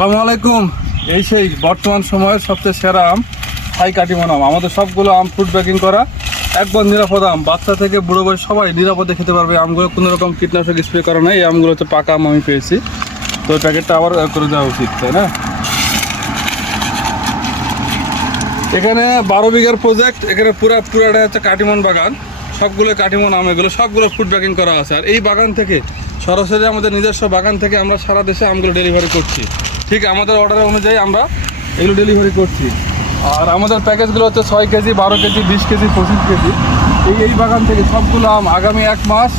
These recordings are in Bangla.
সালামু আলাইকুম। এই সেই বর্তমান সময়ের সবচেয়ে সেরা আম, হাই কাটিমন আম। আমাদের সবগুলো আম ফুড প্যাকিং করা একবার নিরাপদ আম। বাচ্চা থেকে বুড়ো বয়স সবাই নিরাপদে খেতে পারবে। আমগুলো কোনো রকম কীটনাশক স্প্রে করা নেই। আমগুলো হচ্ছে পাকা আম আমি পেয়েছি। তো ওই প্যাকেটটা আবার করে দেওয়া উচিত, তাই না? এখানে বারো বিঘার প্রজেক্ট এখানে পুরা, পুরাটা হচ্ছে কাটিমন বাগান। সবগুলো কাটিমন আম এগুলো, সবগুলো ফুড প্যাকিং করা আছে। আর এই বাগান থেকে, সরাসরি আমাদের নিজস্ব বাগান থেকে আমরা সারা দেশে আমগুলো ডেলিভারি করছি। ঠিক আমাদের অর্ডার অনুযায়ী আমরা এগুলো ডেলিভারি করছি। আর আমাদের প্যাকেজগুলো হচ্ছে ছয় কেজি, বারো কেজি, বিশ কেজি, পঁচিশ কেজি। এই এই বাগান থেকে সবগুলো আম আগামী এক মাস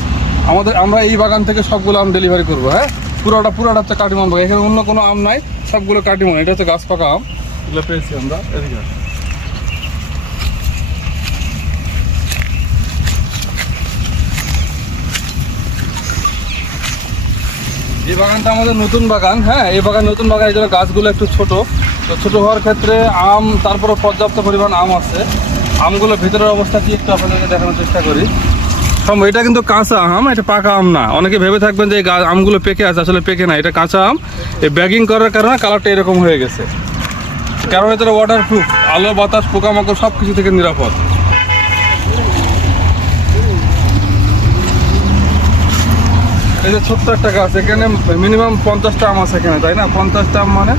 আমাদের আমরা এই বাগান থেকে সবগুলো আম ডেলিভারি করব হ্যাঁ? পুরোটা পুরোটা হচ্ছে কাটিমন বাগান। এখানে অন্য কোনো আম নাই, সবগুলো কাটিমন। এটা হচ্ছে গাছ পাকা আম। এগুলো পেয়েছি আমরা। এদিকে এই বাগানটা আমাদের নতুন বাগান হ্যাঁ এই বাগান নতুন বাগান, এই জন্য গাছগুলো একটু ছোট। তো ছোটো হওয়ার ক্ষেত্রে আম, তারপরে পর্যাপ্ত পরিমাণ আম আছে। আমগুলো ভিতরের অবস্থা কি একটু আপনাদেরকে দেখানোর চেষ্টা করি। সম্ভব, এটা কিন্তু কাঁচা আম, এটা পাকা আম না। অনেকে ভেবে থাকবেন যে এই আমগুলো পেকে আছে, আসলে পেকে না, এটা কাঁচা আম। এই ব্যাগিং করার কারণে কালারটা এরকম হয়ে গেছে। কারণ এটা ওয়াটার প্রুফ আলো, বাতাস, পোকামাকড় সব কিছু থেকে নিরাপদ। এই যে একটা গাছ, এখানে মিনিমাম পঞ্চাশটা আম আছে এখানে, তাই না? পঞ্চাশটা আম মানে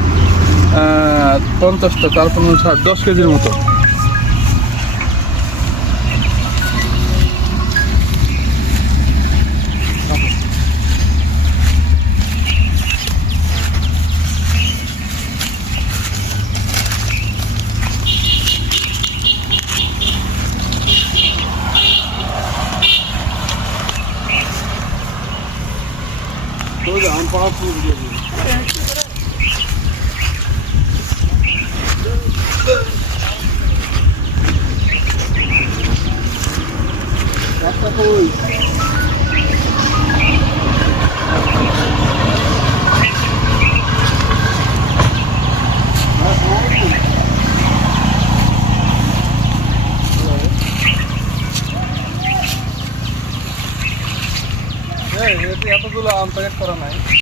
পঞ্চাশটা পনেরো ষাট দশ কেজির মতো। రోజు ఆమె పాప Thank you. পাওয়া এতগুলো আম করা নাই।